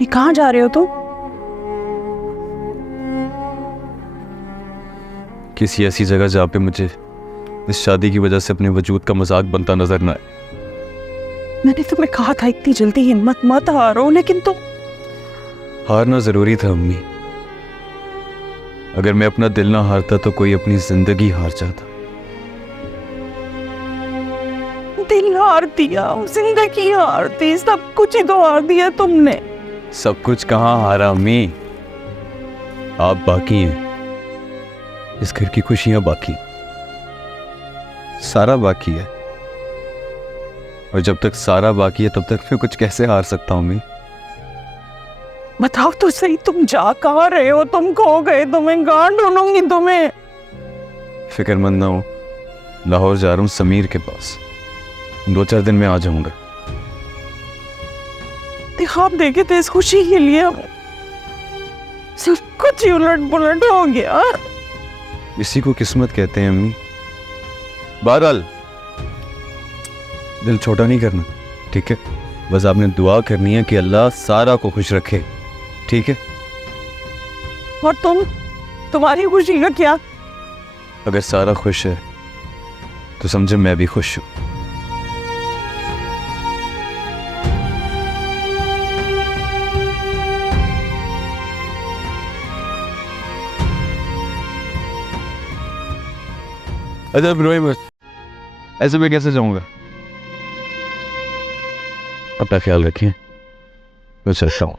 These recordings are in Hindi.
ये कहाँ जा रहे हो तुम? किसी ऐसी जगह जहाँ पे मुझे इस शादी की वजह से अपने वजूद का मजाक बनता नजर ना आए। मैंने तुम्हें कहा था इतनी जल्दी हिम्मत मत हारो, लेकिन तुम। हारना जरूरी था अम्मी। अगर मैं अपना दिल ना हारता तो कोई अपनी जिंदगी हार जाता। दिल हार दिया, जिंदगी हार दी, सब कुछ ही तो हार दिया तुमने। सब कुछ कहाँ हारा अम्मी, आप बाकी हैं। इस घर की खुशियां बाकी, सारा बाकी है। और जब तक सारा बाकी है तब तक मैं कुछ कैसे हार सकता हूं अम्मी? बताओ तो सही, तुम जा कहाँ रहे हो? तुम खो गए, तुम्हें गांड ढूंढूंगी तुम्हें। फिक्रमंद ना हो, लाहौर जा रहा हूं समीर के पास। 2-4 दिन में आ जाऊंगा। ख्वाब देखे थे इस खुशी के लिए, हम सब कुछ ही उलट पुलट हो गया। इसी को किस्मत कहते हैं अम्मी। बहरहाल दिल छोटा नहीं करना, ठीक है? बस आपने दुआ करनी है कि अल्लाह सारा को खुश रखे, ठीक है? और तुम्हारी खुशी का क्या? अगर सारा खुश है तो समझे मैं भी खुश हूं। अच्छा रोए बस, ऐसे मैं कैसे जाऊंगा? अपना ख्याल रखें, मैं चलता हूँ।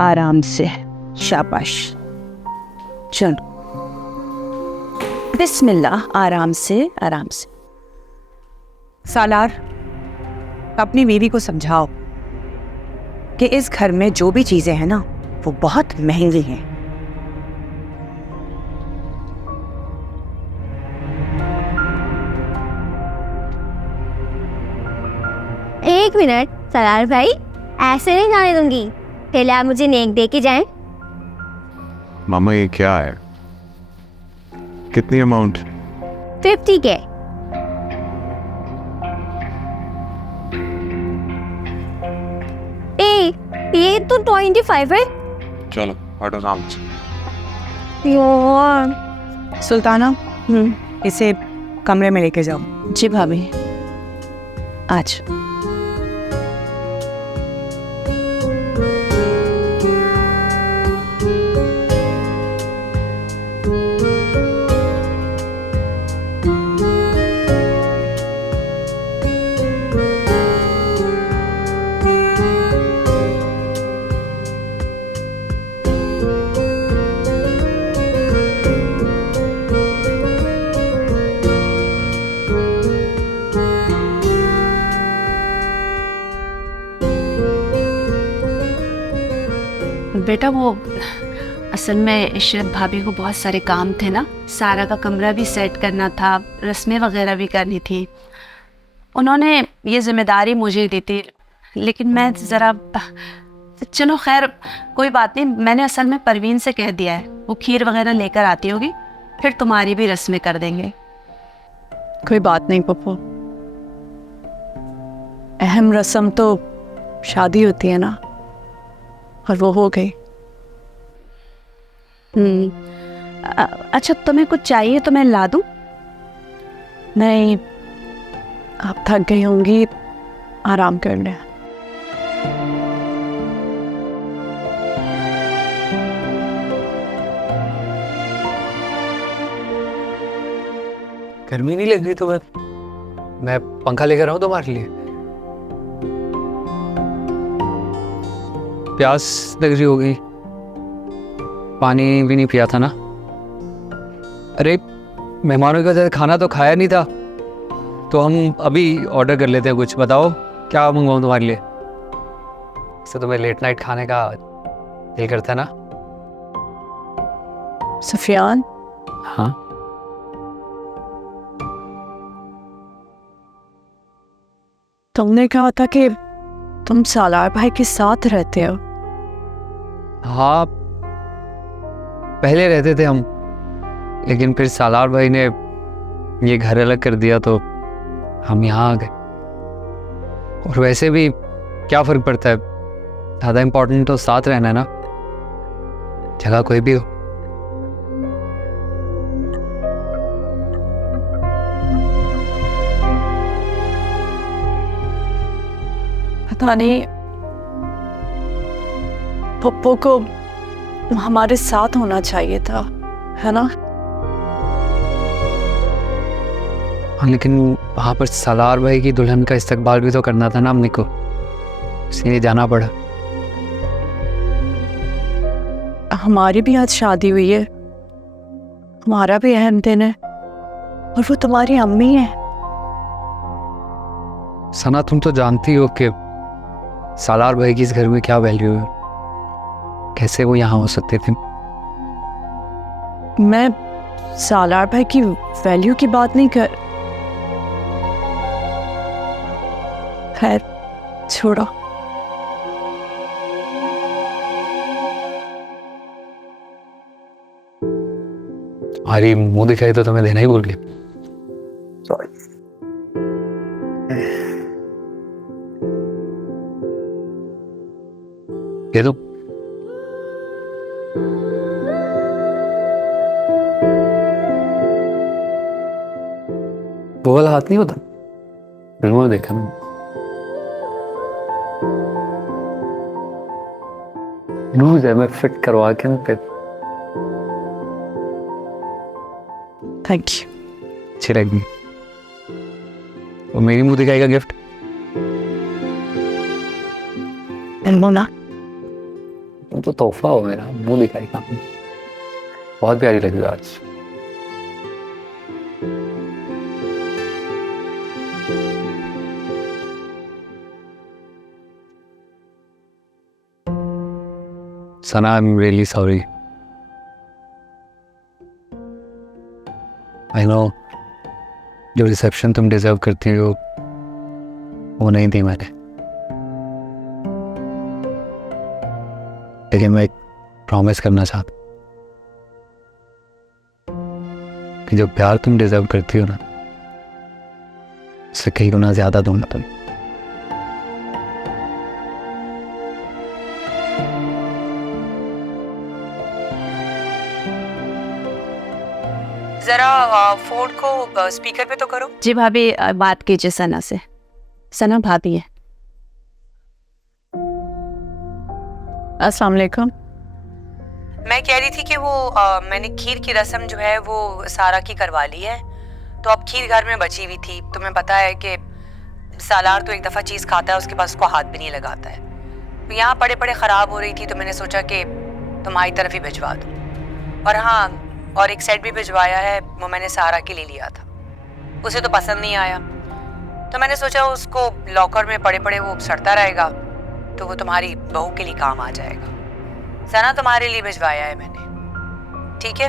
आराम से, शाबाश। चलो बिस्मिल्लाह, आराम से आराम से। सालार, अपनी बीवी को समझाओ कि इस घर में जो भी चीजें हैं ना वो बहुत महंगी हैं। एक मिनट सलार भाई, ऐसे नहीं जाने दूंगी। पहले आप मुझे नेक दे के जाएं। मामा ये क्या है? कितनी अमाउंट? 50 के। ये तो 25 है चलो हटो नाम से। यार। सुल्ताना, इसे कमरे में लेके जाओ। जी भाभी। आज बेटा वो असल में इशरत भाभी को बहुत सारे काम थे ना, सारा का कमरा भी सेट करना था, रस्में वगैरह भी करनी थी। उन्होंने ये जिम्मेदारी मुझे दी थी, लेकिन मैं ज़रा, चलो खैर कोई बात नहीं। मैंने असल में परवीन से कह दिया है, वो खीर वगैरह लेकर आती होगी, फिर तुम्हारी भी रस्में कर देंगे। कोई बात नहीं पप्पू, अहम रस्म तो शादी होती है ना, और वो हो गई। अच्छा तुम्हें कुछ चाहिए तो मैं ला दूं? नहीं, आप थक गई होंगी, आराम कर लें। गर्मी नहीं लग रही तुम्हें? मैं पंखा लेकर आऊं तुम्हारे लिए? प्यास लग रही होगी, पानी भी नहीं पिया था ना? अरे मेहमानों के साथ खाना तो खाया नहीं था, तो हम अभी ऑर्डर कर लेते हैं कुछ। बताओ क्या मंगवाऊं तुम्हारे लिए? इससे तुम्हें लेट नाइट खाने का दिल करता है ना? सुफियान, हाँ तुमने कहा था कि तुम सालार भाई के साथ रहते हो। हाँ, पहले रहते थे हम, लेकिन फिर सालार भाई ने ये घर अलग कर दिया तो हम यहाँ आ गए। और वैसे भी क्या फ़र्क पड़ता है, ज़्यादा इम्पोर्टेंट तो साथ रहना है ना, जगह कोई भी हो। पता नहीं, पप्पू को हमारे साथ होना चाहिए था, है ना? हाँ, लेकिन वहाँ पर सालार भाई की दुल्हन का इस्तकबाल भी तो करना था ना हमने को, इसलिए जाना पड़ा। हमारी भी आज शादी हुई है, हमारा भी अहम दिन है, और वो तुम्हारी अम्मी है। सना, तुम तो जानती हो कि सालार भाई की इस घर में क्या वैल्यू है, कैसे वो यहाँ हो सकते थे। मैं सालार भाई की वैल्यू की बात नहीं कर, खैर छोड़ो। हमारी मुंह दिखाई तो तुम्हें देना ही भूल गया। दे दो। वो वाला हाथ नहीं होता, फिल्मों में देखा मैंने। लूज है, मैं फिट करवा के ना फिर। Thank you. अच्छी लगी। वो मेरी मुंह दिखाई का गिफ्ट। मोना, तो तोहफा हो मेरा, मुंह दिखाई काम। बहुत प्यारी लगी आज। Sana, I am really sorry. I know जो रिसेप्शन तुम डिजर्व करती हो वो नहीं दी मैंने, लेकिन मैं एक प्रॉमिस करना चाहता कि जो प्यार तुम डिजर्व करती हो ना, उससे कई गुना ज्यादा दूंगा तुम। जरा फोन को स्पीकर पे तो करो। जी भाभी, बात कीजिए सना से। सना भाभी है। अस्सलाम वालेकुम। मैं कह रही थी कि वो मैंने खीर की रस्म जो है वो सारा की करवा ली है, तो अब खीर घर में बची हुई थी। तुम्हें पता है कि सालार तो एक दफ़ा चीज़ खाता है उसके पास उसको हाथ भी नहीं लगाता है, तो यहाँ पड़े पड़े ख़राब हो रही थी, तो मैंने सोचा कि तुम्हारी तरफ ही भिजवा दूँ। और हाँ, और एक सेट भी भिजवाया है, वो मैंने सारा के लिए लिया था, उसे तो पसंद नहीं आया, तो मैंने सोचा उसको लॉकर में पड़े पड़े वो सड़ता रहेगा, तो वो तुम्हारी बहू के लिए काम आ जाएगा। सना, तुम्हारे लिए भिजवाया है मैंने, ठीक है?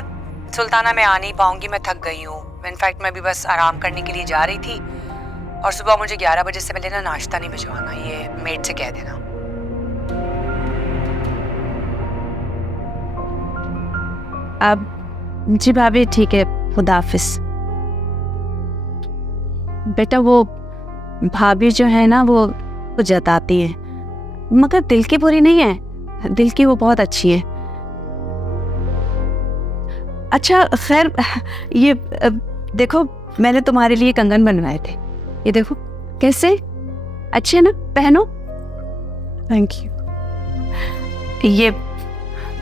सुल्ताना, मैं आ नहीं पाऊंगी, मैं थक गई हूँ। इनफैक्ट मैं भी बस आराम करने के लिए जा रही थी, और सुबह मुझे 11 बजे से पहले ना नाश्ता नहीं भिजवाना, ये मेड से कह देना। अब जी भाभी ठीक है, खुदा हाफिज। बेटा वो भाभी जो है ना वो जताती है, मगर दिल की बुरी नहीं है, दिल की वो बहुत अच्छी है। अच्छा खैर, ये देखो मैंने तुम्हारे लिए कंगन बनवाए थे, ये देखो कैसे अच्छे ना, पहनो। Thank you. ये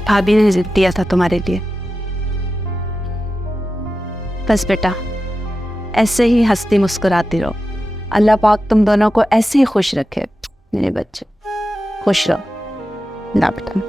भाभी ने दिया था तुम्हारे लिए। बस बेटा ऐसे ही हंसती मुस्कुराती रहो, अल्लाह पाक तुम दोनों को ऐसे ही खुश रखे। मेरे बच्चे खुश रहो ना बेटा।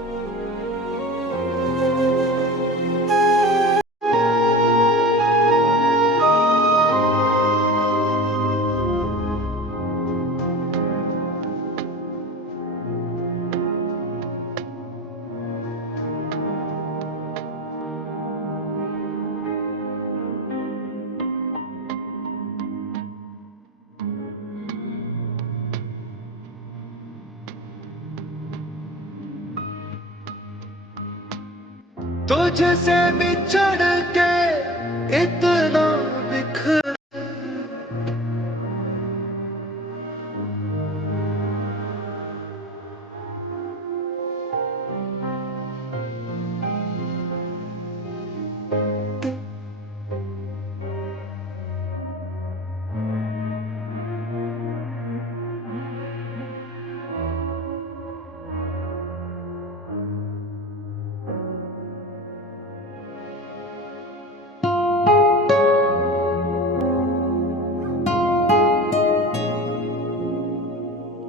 तुझसे बिछड़ के इतना बिखर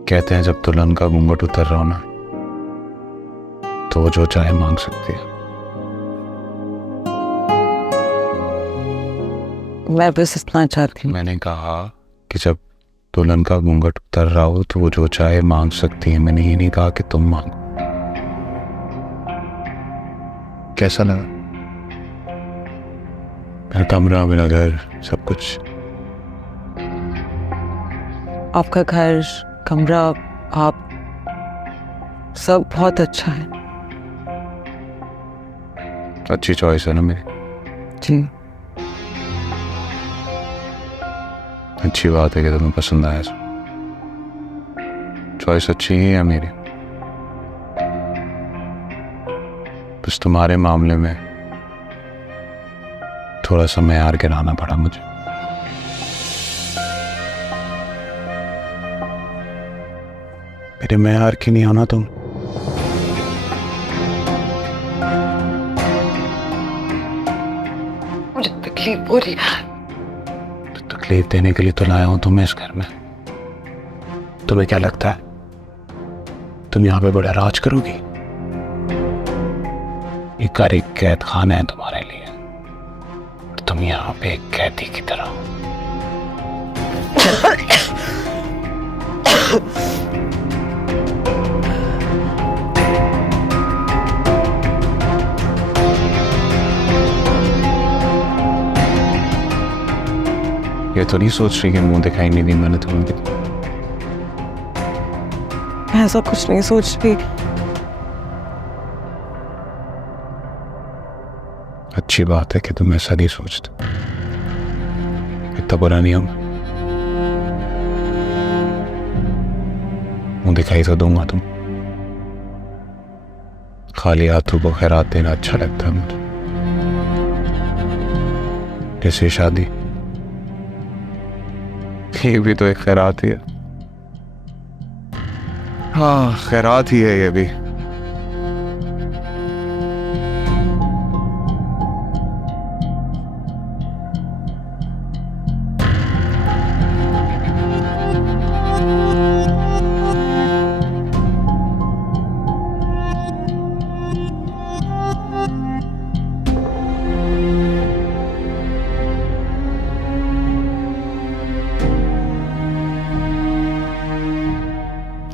कहते हैं जब दुल्हन का घूंघट उतर रहा हो ना, तो वो जो चाहे मांग सकती है। मैं बस इतना चाहती हूँ। मैंने कहा कि जब दुल्हन का घूंघट उतर रहा हो तो वो जो चाहे मांग सकती है, मैंने ये नहीं कहा कि तुम मांगो। कैसा लगा? मेरा कमरा, मेरा घर, सब कुछ। आपका घर, कमरा, आप, सब बहुत अच्छा है। अच्छी चॉइस है ना मेरी? जी। अच्छी बात है कि तुम्हें पसंद आया। चॉइस अच्छी ही है मेरी, बस तुम्हारे मामले में थोड़ा सा मैयार गिराना पड़ा मुझे। मेरे मैयार की नहीं होना तुम। मुझे तकलीफ हो रही है। तो तकलीफ देने के लिए तो लाया हूं तुम्हें इस घर में। तुम्हें क्या लगता है तुम यहां पे बड़ा राज करोगी? ये घर एक कैद खाना है तुम्हारे लिए, और तुम यहाँ पे एक कैदी की तरह हो। ये तो नहीं सोच रही कि मुंह दिखाई नहीं दी मैंने तुम्हें? ऐसा कुछ नहीं सोच रही। अच्छी बात है कि तुम ऐसा नहीं सोचते। इतना बुरा नहीं हूं। मुंह दिखाई तो दूंगा तुम। खाली हाथों को खैरात देना अच्छा लगता है मुझे। जैसे शादी, ये भी तो एक खैरात ही है। हाँ, खैरात ही है ये भी।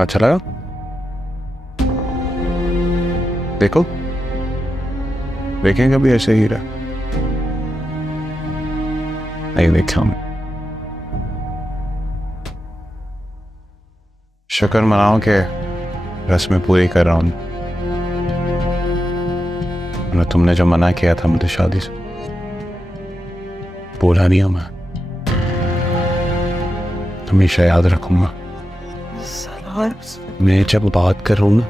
अच्छा लगा? देखो, देखेंगे भी ऐसे ही रहा। नहीं देखा हूं। शुक्र मनाओ के रस्में पूरी कर रहा हूं। तुमने जो मना किया था मुझे शादी से, बोला नहीं हूं मैं। हमेशा याद रखूंगा। मैं जब बात कर रहा हूं ना,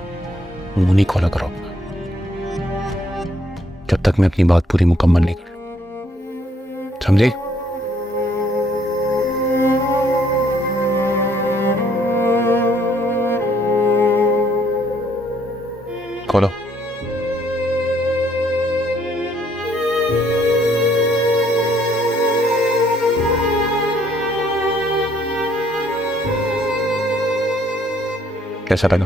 मुंह नहीं खोला करो अपना, जब तक मैं अपनी बात पूरी मुकम्मल नहीं कर लूं। समझे? खोलो। कैसा लगा?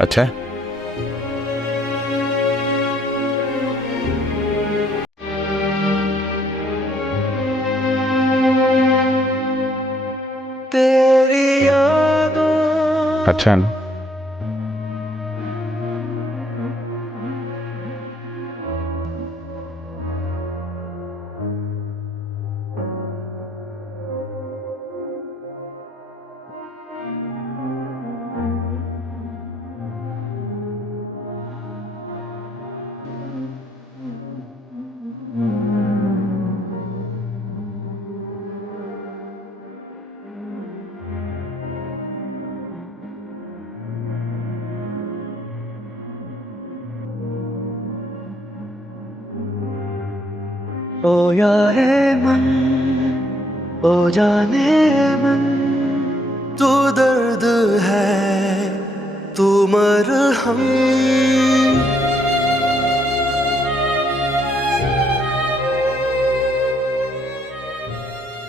अच्छा है? तेरी यादों अच्छा है ना? ओ यारे मन, ओ जाने मन, तू दर्द है, तू मरहम।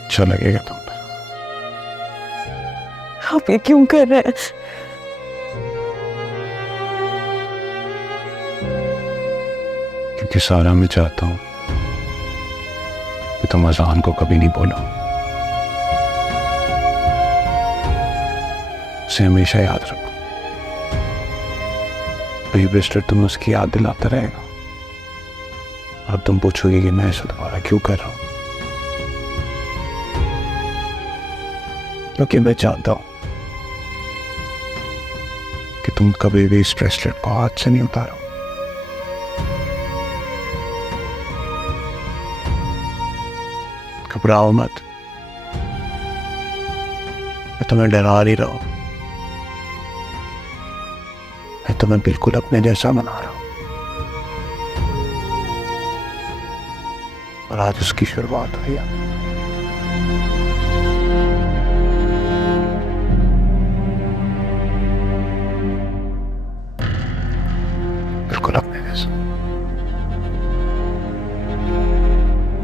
अच्छा लगेगा तुम पे। आप ये क्यों कर रहे हैं? क्योंकि सारा मैं चाहता हूं कि तुम अजान को कभी नहीं बोलो, उसे हमेशा याद रखो। कभी बिस्तर तुम्हें उसकी याद दिलाता रहेगा। अब तुम पूछोगे कि मैं ऐसा दोबारा क्यों कर रहा हूं? क्योंकि मैं चाहता हूं कि तुम कभी भी इस ब्रेसलेट को हाथ से नहीं उतारो। घबराओ मत, मैं तुम्हें डरा नहीं रहा हूं। मैं तुम्हें बिल्कुल अपने जैसा बना रहा हूं, और आज उसकी शुरुआत हुई है। बिल्कुल अपने जैसा।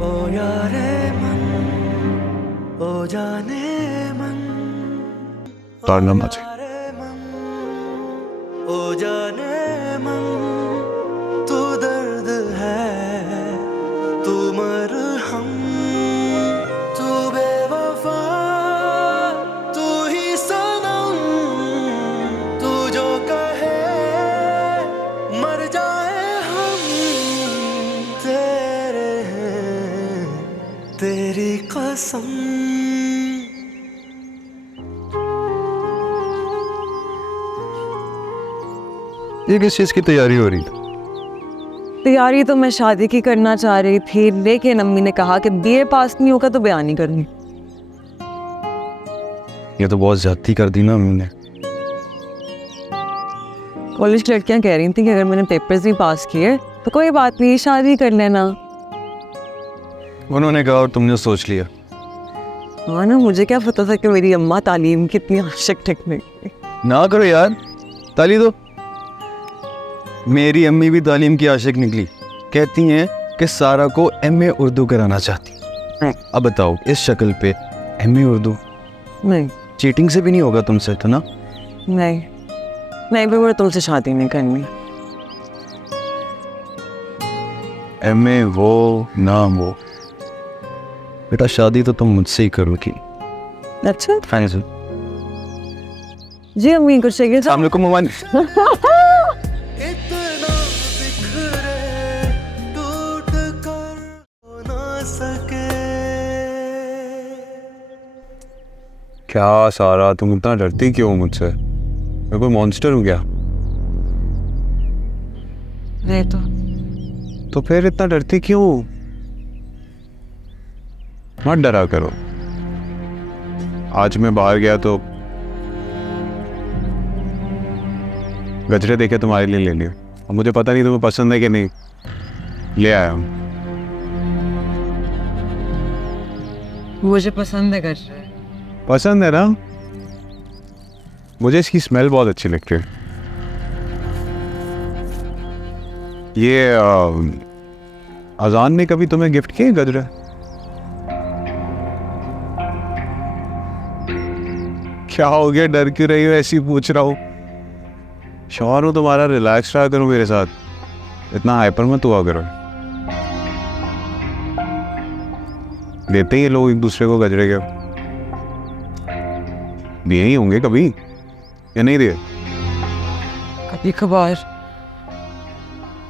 ओ यारे मन, ओ जाने मन, ताड़ना मत। ओ जाने मन। तेरी कसम। ये किस चीज की तैयारी हो रही थी? तैयारी तो मैं शादी की करना चाह रही थी, लेकिन अम्मी ने कहा कि बीए पास नहीं होगा तो बयान नहीं करनी। ये तो बहुत ज्यादती कर दी ना अम्मी ने। कॉलेज की लड़कियां कह रही थी कि अगर मैंने पेपर्स भी पास किए तो कोई बात नहीं, शादी कर लेना। उन्होंने कहा और तुमने सोच लिया। हाँ ना, मुझे क्या पता था कि मेरी अम्मा तालीम की इतनी आशिक निकलेगी। ना करो यार, ताली दो। मेरी अम्मी भी तालीम की आशिक निकली। कहती हैं कि सारा को एमए उर्दू कराना चाहती। अब बताओ, इस शक्ल पे एमए उर्दू? नहीं चीटिंग से भी नहीं होगा तुमसे तो ना? नहीं नहीं, भी मुझे तुमसे शादी नहीं करनी। एमए वो ना वो, बेटा शादी तो तुम मुझसे ही करोगी। अच्छा हाँ जी। जी अम्मी कुछ चाहिए था? सामने को मोबाइल। इतना बिखरे टूट कर ना सके। क्या सारा, तुम इतना डरती क्यों हो मुझसे? मैं कोई मॉन्स्टर हूँ क्या? नहीं तो फिर इतना डरती क्यों? मत डरा करो। आज मैं बाहर गया तो गजरे देखे, तुम्हारे लिए ले लिए। अब मुझे पता नहीं तुम्हें पसंद है कि नहीं, ले आया हूँ। मुझे पसंद है गजरे। पसंद है ना? मुझे इसकी स्मेल बहुत अच्छी लगती है। ये अजान ने कभी तुम्हें गिफ्ट किए गजरे? क्या हो गया, डर क्यों रही हो? ऐसी पूछ रहा हूँ। शौहर हूँ तुम्हारा, रिलैक्स रहा करो मेरे साथ, इतना हाइपर मत हुआ करो। देते ही लोग एक दूसरे को गजरे के, दिए ही होंगे कभी या नहीं दिए? कभी कभार।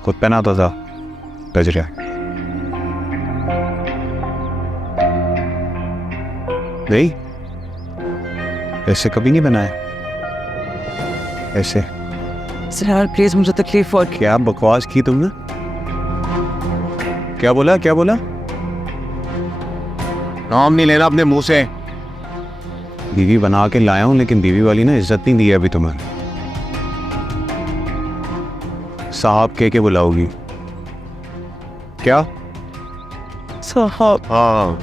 खुद पहनाता था गजरा? नहीं, ऐसे कभी नहीं बनाया। ऐसे सर प्लीज, मुझे तकलीफ हो। क्या बकवास की तुमने? क्या बोला, क्या बोला? नाम नहीं लेना अपने मुंह से। बीवी बना के लाया हूं, लेकिन बीवी वाली ना इज्जत नहीं दी अभी तुम्हें। साहब के बुलाओगी क्या? साहब? हाँ,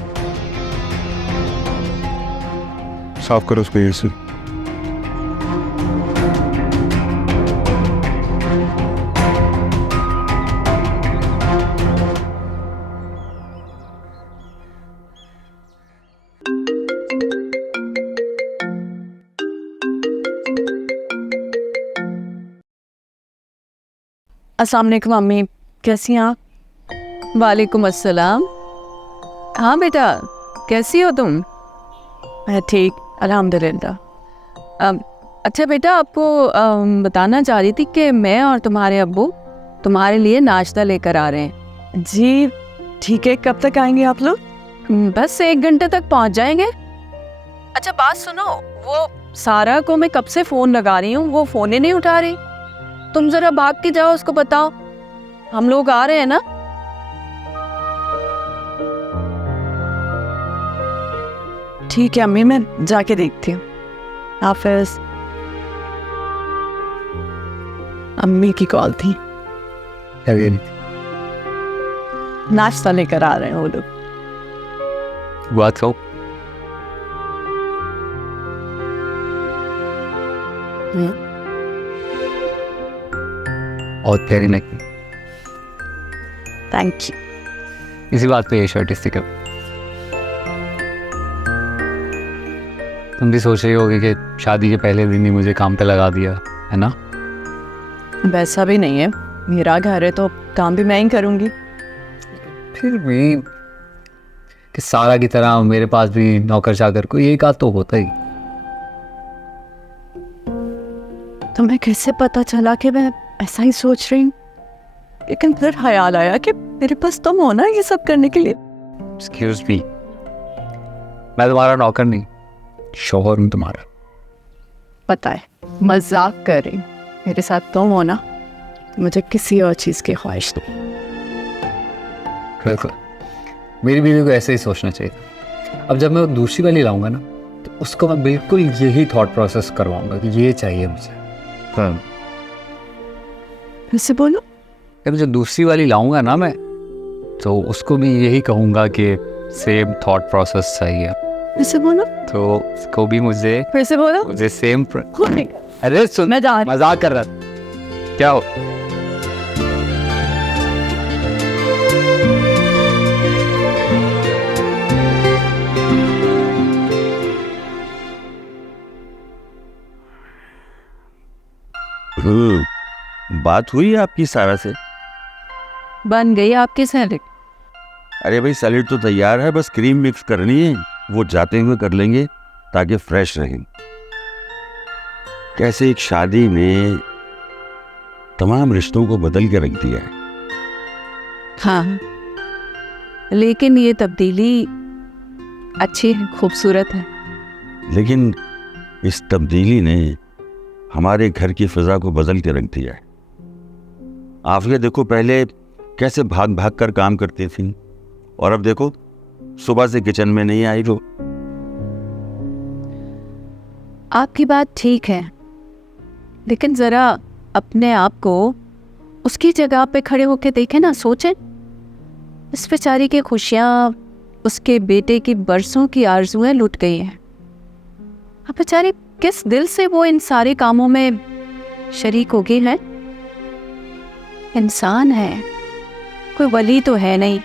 साफ करो उसको ये से। अस्सलाम वालेकुम अम्मी, कैसी हैं आप? वालेकुम अस्सलाम। हाँ बेटा, कैसी हो तुम? मैं ठीक, अल्हम्दुलिल्लाह। अच्छा बेटा, आपको बताना चाह रही थी कि मैं और तुम्हारे अब्बू तुम्हारे लिए नाश्ता लेकर आ रहे हैं। जी ठीक है, कब तक आएंगे आप लोग? बस 1 घंटे तक पहुंच जाएंगे। अच्छा बात सुनो, वो सारा को मैं कब से फ़ोन लगा रही हूँ, वो फ़ोन ही नहीं उठा रही। तुम ज़रा भाग के जाओ, उसको बताओ हम लोग आ रहे हैं ना। ठीक है अम्मी, मैं जाके देखती हूँ। हाफिज। अम्मी की कॉल थी, नाश्ता लेकर आ रहे हैं वो लोग। बात कहो। और प्यारी लगी। Thank you. इसी बात पे ये शर्ट स्टिक है। तुम भी सोच रही होगी कि शादी के पहले दिन ही मुझे काम पे लगा दिया है ना? वैसा भी नहीं है, मेरा घर है तो काम भी मैं ही करूँगी। फिर भी कि सारा की तरह मेरे पास भी नौकर चाकर कोई एक आध तो होता ही। तुम्हें कैसे पता चला कि मैं ऐसा ही सोच रही हूँ? लेकिन फिर ख्याल आया कि मेरे पास तुम हो ना ये सब करने के लिए। एक्सक्यूज मी, मैं तुम्हारा नौकर नहीं, शौहर हूँ तुम्हारा। पता है, मजाक कर रही हूँ। मेरे साथ तुम हो ना, तो मुझे किसी और चीज़ की ख्वाहिश नहीं। बिल्कुल, मेरी बीवी को ऐसे ही सोचना चाहिए था। अब जब मैं वो दूसरी वाली लाऊंगा ना, तो उसको मैं बिल्कुल यही थॉट प्रोसेस करवाऊंगा कि ये चाहिए मुझे। हाँ, फिर से बोलो। जब जो दूसरी वाली लाऊंगा ना मैं, तो उसको भी यही कहूँगा कि सेम थॉट प्रोसेस चाहिए। फिर से बोलो। तो उसको भी मुझे फिर से बोलो। सेम। अरे सुन, मैं जा रही। मजाक कर रहा था। क्या हो? बात हुई आपकी सारा से? बन गई आपकी सैलेड। अरे भाई सैलेड तो तैयार है, बस क्रीम मिक्स करनी है, वो जाते हुए कर लेंगे ताकि फ्रेश रहे। कैसे एक शादी ने तमाम रिश्तों को बदल के रख दिया है। हाँ, लेकिन ये तब्दीली अच्छी है, खूबसूरत है। लेकिन इस तब्दीली ने हमारे घर की फिजा को बदल के रख दिया है। आफिया देखो, पहले कैसे भाग भाग कर काम करती थी, और अब देखो सुबह से किचन में नहीं आई वो। आपकी बात ठीक है, लेकिन जरा अपने आप को उसकी जगह पे खड़े होकर देखें ना, सोचें। इस बेचारी की खुशियाँ, उसके बेटे की बरसों की आरजुएं लुट गई हैं। अब बेचारी किस दिल से वो इन सारे कामों में शरीक होगी है। इंसान है, कोई वली तो है नहीं,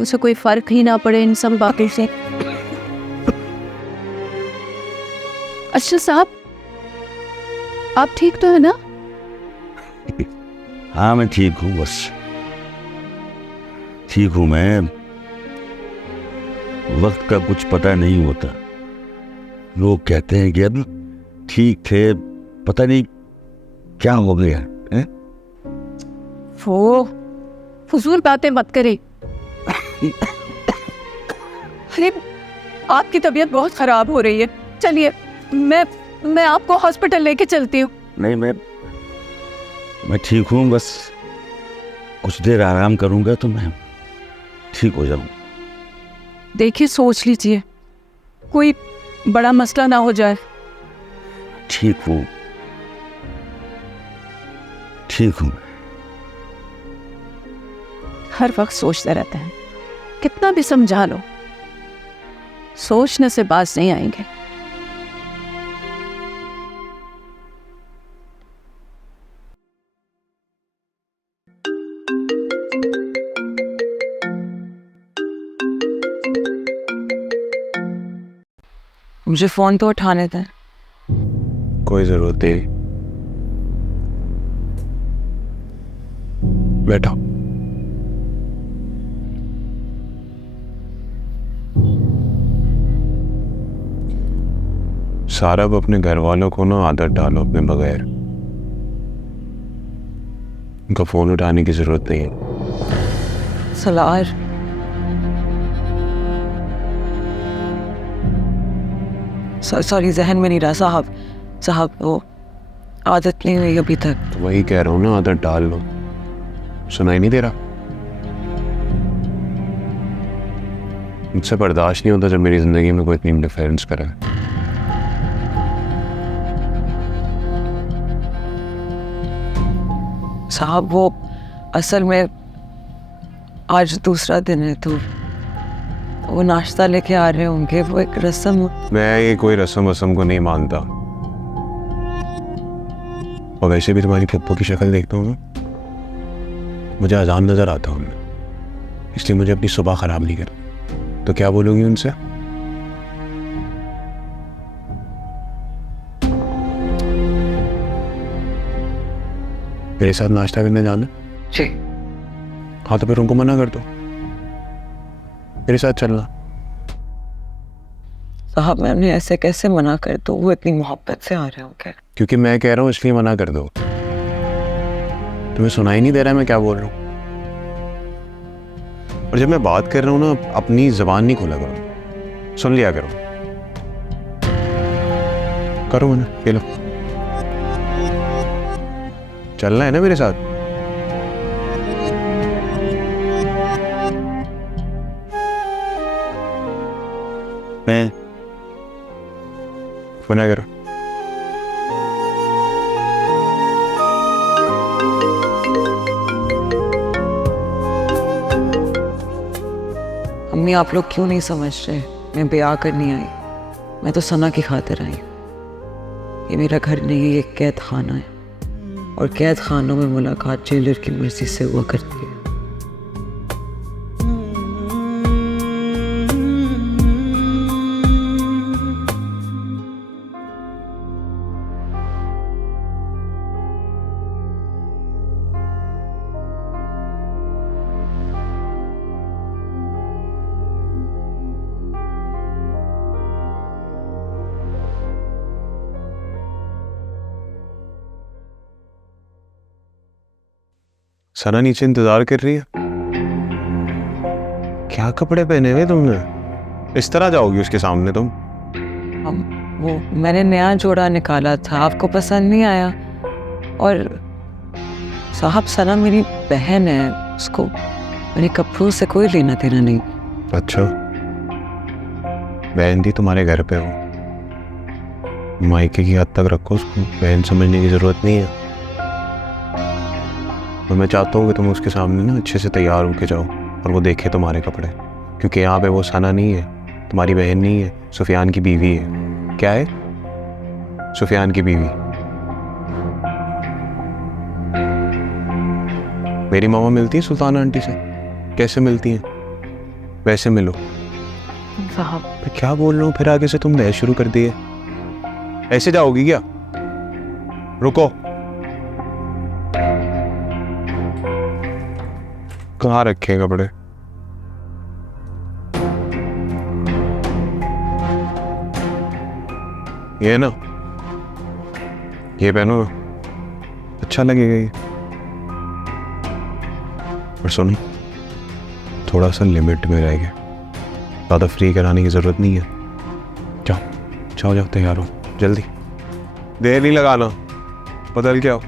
उसे कोई फर्क ही ना पड़े इन सब बातों से। अच्छा साहब, आप ठीक तो है ना? हाँ मैं ठीक हूँ, बस ठीक हूँ मैं। वक्त का कुछ पता नहीं होता। लोग कहते हैं कि अब ठीक थे, पता नहीं क्या हो गया है? वो फजूल बातें मत करे। अरे आपकी तबीयत बहुत खराब हो रही है, चलिए मैं आपको हॉस्पिटल लेके चलती हूँ। नहीं, मैं ठीक हूँ, बस कुछ देर आराम करूंगा तो मैं ठीक हो जाऊँ। देखिए, सोच लीजिए, कोई बड़ा मसला ना हो जाए। ठीक हूँ हर वक्त सोचता रहता है, कितना भी समझा लो, सोचने से बाज नहीं आएंगे। मुझे फोन तो उठाने दें। कोई जरूरत नहीं, बैठो। सारा अब अपने घर वालों को ना आदत डालो अपने बगैर। उनका फोन उठाने की जरूरत नहीं है। सलार, सॉरी, जहन में नहीं रहा साहब, वो आदत नहीं हुई अभी तक। तो वही कह रहा हूँ ना, आदत डाल लो। सुनाई नहीं दे रहा? मुझसे बर्दाश्त नहीं होता जब मेरी जिंदगी में कोई इतनी इंटरफेरेंस करे। साहब, वो असल में आज दूसरा दिन है, तो वो नाश्ता लेके आ रहे होंगे, वो एक रस्म। मैं ये कोई रस्म वस्म को नहीं मानता, और वैसे भी तुम्हारी पप्पो की शक्ल देखता हूँ ना, मुझे अजान नजर आता हूँ, इसलिए मुझे अपनी सुबह खराब नहीं कर। तो क्या बोलूँगी उनसे? मेरे साथ नाश्ता करने जाना? जी। हाँ, तो फिर उनको मना कर दो, मेरे साथ चलना। साहब, मैं उन्हें ऐसे कैसे मना कर दूं? वो इतनी मोहब्बत से आ रहे होंगे। क्योंकि मैं कह रहा हूँ इसलिए मना कर दो। तुम्हें सुनाई नहीं दे रहा है मैं क्या बोल रहा हूँ? और जब मैं बात कर रहा हूँ ना, अपनी जबान नहीं खोला करो, सुन लिया करो। करो ना, ये लो। चलना है ना मेरे साथ? मैं बना करो। अम्मी आप लोग क्यों नहीं समझ रहे? मैं ब्याह करनी आई, मैं तो सना की खातिर आई। ये मेरा घर नहीं, ये कैद खाना है, और कैद खानों में मुलाकात जेलर की मर्जी से हुआ करती है। सना नीचे इंतजार कर रही है। क्या कपड़े पहने हुए तुमने? इस तरह जाओगी उसके सामने तुम? वो मैंने नया जोड़ा निकाला था, आपको पसंद नहीं आया। और साहब सना मेरी बहन है, उसको मेरे कपड़ों से कोई लेना देना नहीं। अच्छा, बहन थी तुम्हारे घर पे हो, मायके की हद तक रखो उसको, बहन समझने की जरूरत नहीं है। और मैं चाहता हूँ कि तुम उसके सामने ना अच्छे से तैयार होके जाओ और वो देखे तुम्हारे कपड़े, क्योंकि यहाँ पे वो सना नहीं है, तुम्हारी बहन नहीं है, सुफियान की बीवी है। क्या है? सुफियान की बीवी। मेरी मामा मिलती है सुल्तान आंटी से? कैसे मिलती हैं? वैसे मिलो। साहब मैं क्या बोल रहा हूँ? फिर आगे से तुम नए शुरू कर दिए। ऐसे जाओगी क्या? रुको, कहाँ रखे हैं कपड़े? ये ना, ये पहनो, अच्छा लगेगा ये। और सुनो, थोड़ा सा लिमिट में रहेगा, ज़्यादा फ्री कराने की जरूरत नहीं है। जाओ जाओ जाओ, तैयार हो जल्दी, देर नहीं लगाना, बदल के आओ।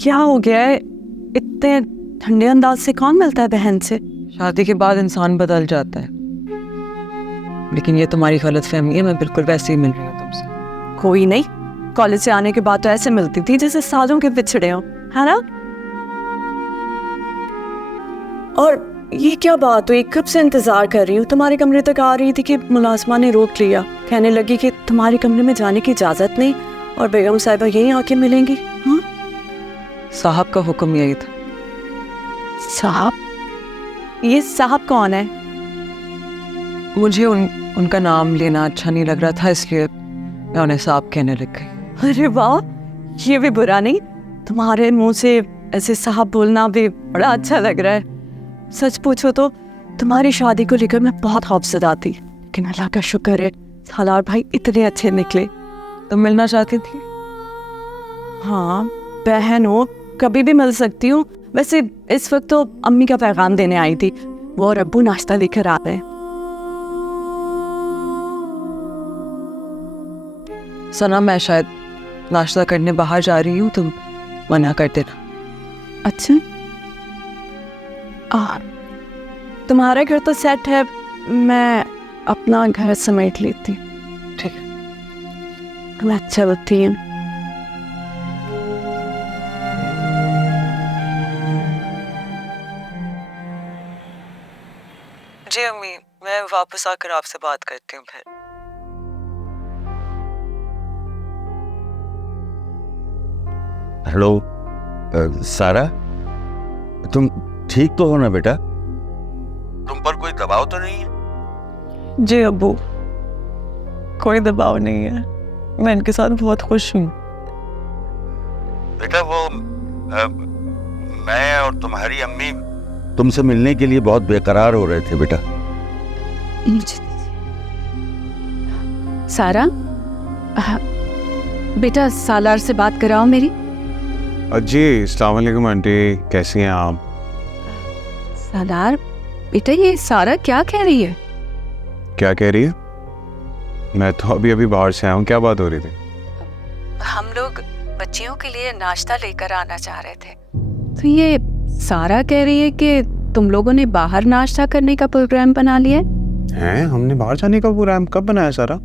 क्या हो गया है? इतने ठंडे अंदाज से कौन मिलता है बहन से? शादी के बाद इंसान बदल जाता है, लेकिन ये तुम्हारी गलतफहमी है, मैं बिल्कुल वैसे ही मिल रही हूँ तुमसे। कोई नहीं, कॉलेज से आने के बाद तो ऐसे मिलती थी जैसे सालों के बिछड़े हो, है ना? और ये क्या बात हुई? कब से इंतजार कर रही हूँ, तुम्हारे कमरे तक आ रही थी कि मुलाजमा ने रोक लिया, कहने लगी कि तुम्हारे कमरे में जाने की इजाजत नहीं और बेगम साहिबा यहीं आके मिलेंगी। हाँ, साहब का हुक्म यही था। साहब? ये साहब कौन है? मुझे उनका नाम लेना अच्छा नहीं लग रहा था, इसलिए मैं उन्हें साहब कहने लग गई। अरे वाह, ये भी बुरा नहीं, तुम्हारे मुंह से ऐसे साहब बोलना भी बड़ा अच्छा लग रहा है। सच पूछो तो तुम्हारी शादी को लेकर मैं बहुत खौफजदा थी, लेकिन अल्लाह का शुक्र है सालार भाई इतने अच्छे निकले। तुम मिलना चाहती थी? हाँ, बहन हो, कभी भी मिल सकती हूँ। वैसे इस वक्त तो अम्मी का पैगाम देने आई थी, वो और अब्बू नाश्ता लेकर आ रहे हैं। सना, मैं शायद नाश्ता करने बाहर जा रही हूँ, तुम मना कर देना। अच्छा, तुम्हारा घर तो सेट है, मैं अपना घर समेट लेती हूँ। ठीक है, मैं चलती हूँ। जी अम्मी, मैं वापस आकर आपसे बात करती हूँ फिर। हेलो सारा, तुम ठीक तो हो ना बेटा? तुम पर कोई दबाव तो नहीं है? जी अब्बू, कोई दबाव नहीं है, मैं इनके साथ बहुत खुश हूँ। बेटा वो मैं और तुम्हारी अम्मी तुमसे मिलने के लिए बहुत बेकरार हो रहे थे बेटा। मुझे सारा, बेटा सालार से बात कराओ मेरी। जी अस्सलाम वालेकुम आंटी, कैसी हैं आप? सालार बेटा, ये सारा क्या कह रही है? क्या कह रही है? मैं तो अभी अभी बाहर से आया हूँ, क्या बात हो रही थी? हम लोग बच्चियों के लिए नाश्ता लेकर आना चाह रहे थे, तो ये सारा कह रही है कि तुम लोगों ने बाहर नाश्ता करने का प्रोग्राम बना लिया है। हैं, हमने बाहर जाने का प्रोग्राम कब बनाया सारा?